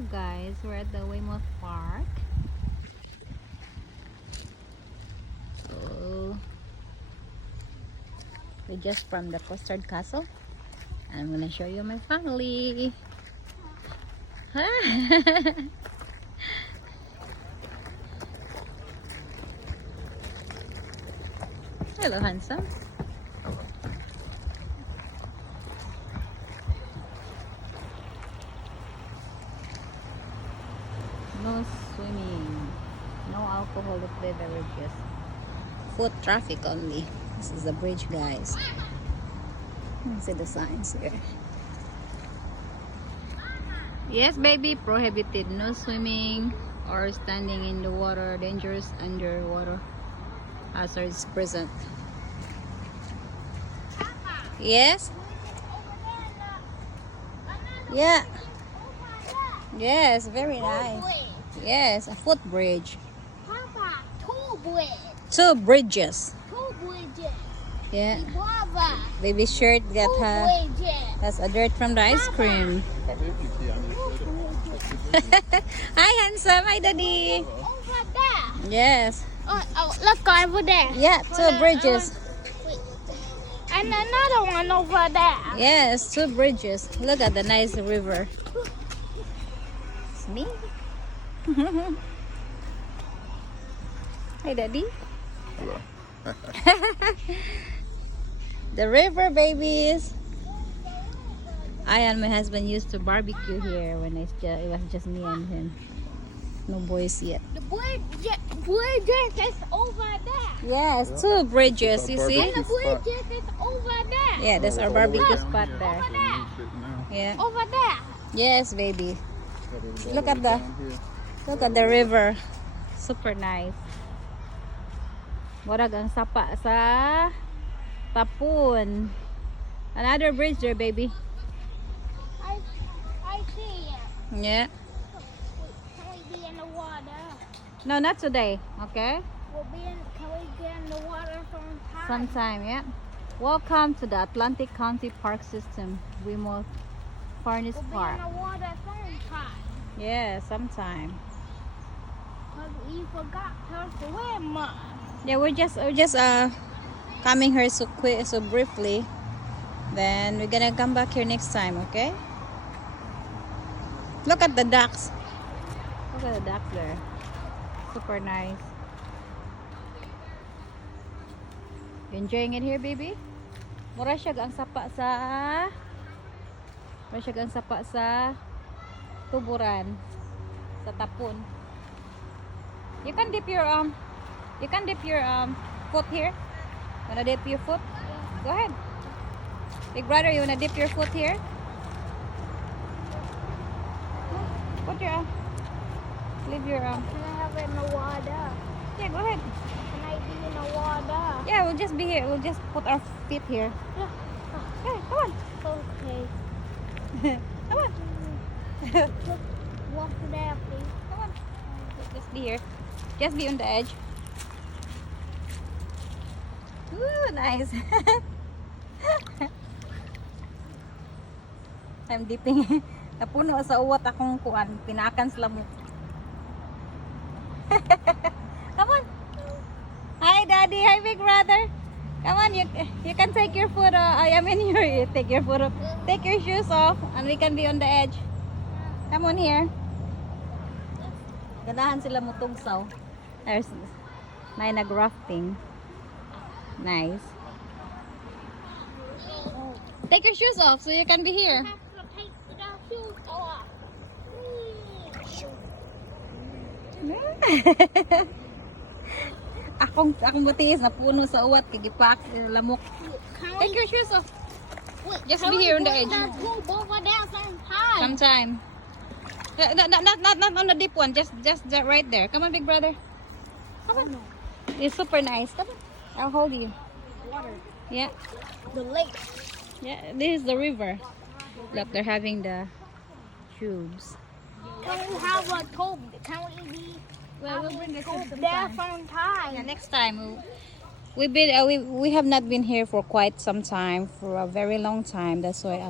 Hello guys, we're at the Weymouth Park. So we're just from the Custard Castle. I'm gonna show you my family. Hello, handsome. No swimming, no alcoholic beverages, foot traffic only. This is the bridge, guys. You see the signs here. Yes, baby, prohibited. No swimming or standing in the water. Dangerous underwater hazards present. Yes. Yeah. Yes, very nice. Yes, a footbridge. Papa, Two bridges. two bridges. Yeah. Papa, Baby shirt got two bridges. that's a dirt from the ice cream. Hi, handsome. Hi, daddy. Over there. Yes. Oh, let's go over there. Yeah, two bridges. And another one over there. Yes, two bridges. Look at the nice river. It's me. Hi, daddy. Hello. The river, babies. I and my husband used to barbecue here when it was just me and him. No boys yet. The bridges is over there. Yes, two bridges, you see? And the bridges is over there. Yeah, that's our barbecue spot there. Over there. Yeah. Over there. Yes, baby. Look at the river. Super nice. Murag ang sapa sa tapon. Another bridge there, baby. I see it. Yeah. Can we be in the water? No, not today. Okay. Can we get in the water sometime? Sometime, yeah. Welcome to the Atlantic County Park System, Weymouth Furnace We'll Park. be in the water sometime. Yeah, sometime. Because we forgot to swim. Yeah, we're just coming here so briefly. Then we're gonna come back here next time, okay? Look at the ducks. Look at the ducks there. Super nice. You enjoying it here, baby? Mura siya ang sapa sa tuburan, sa tapon. You can dip your foot here. Wanna dip your foot? Go ahead. Big brother, you wanna dip your foot here? Put your leave your Can I have it in the water? Yeah, go ahead. Can I be in the water? Yeah, we'll just be here. We'll just put our feet here. Yeah. Yeah, come on. Okay. Come on. Walk there, please. Come on. Just be here. Just be on the edge. Ooh, nice. I'm dipping. Napuno sa uwat akong kuan. Pinakan sa lamok. Come on. Hi, daddy. Hi, big brother. Come on. You can take your foot off. You take your foot off. Take your shoes off, and we can be on the edge. Come on here. Ganahan sila mutugsaw. There's nag-rafting. Nice. Take your shoes off so you can be here. I have to take the shoes off. akong butiis na puno sa uwat kigipak lamok. Take your shoes off. Just be here on the edge. Over there sometime. Sometime. Not on the deep one. Just right there. Come on, big brother. Come on. It's super nice. Come on. I'll hold you. Water. Yeah. The lake. Yeah. This is the river. Look, they're having the tubes. Can we have a tub? Can we be? Well, we'll bring the tubes there sometime. sometime. Yeah, next time. We have not been here for quite some time, for a very long time. That's why